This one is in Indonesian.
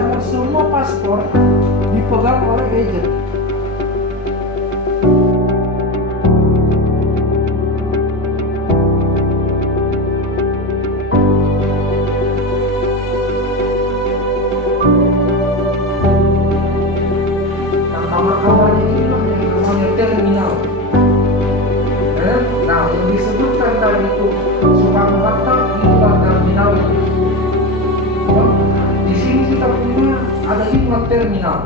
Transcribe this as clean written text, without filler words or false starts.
bahwasanya semua paspor dipegang oleh agent. Nah, kamar-kamarnya inilah yang namanya terminal. Nah, yang disebutkan tadi itu Soekarno-Hatta itulah terminal. Di sini kita punya ada 5 terminal.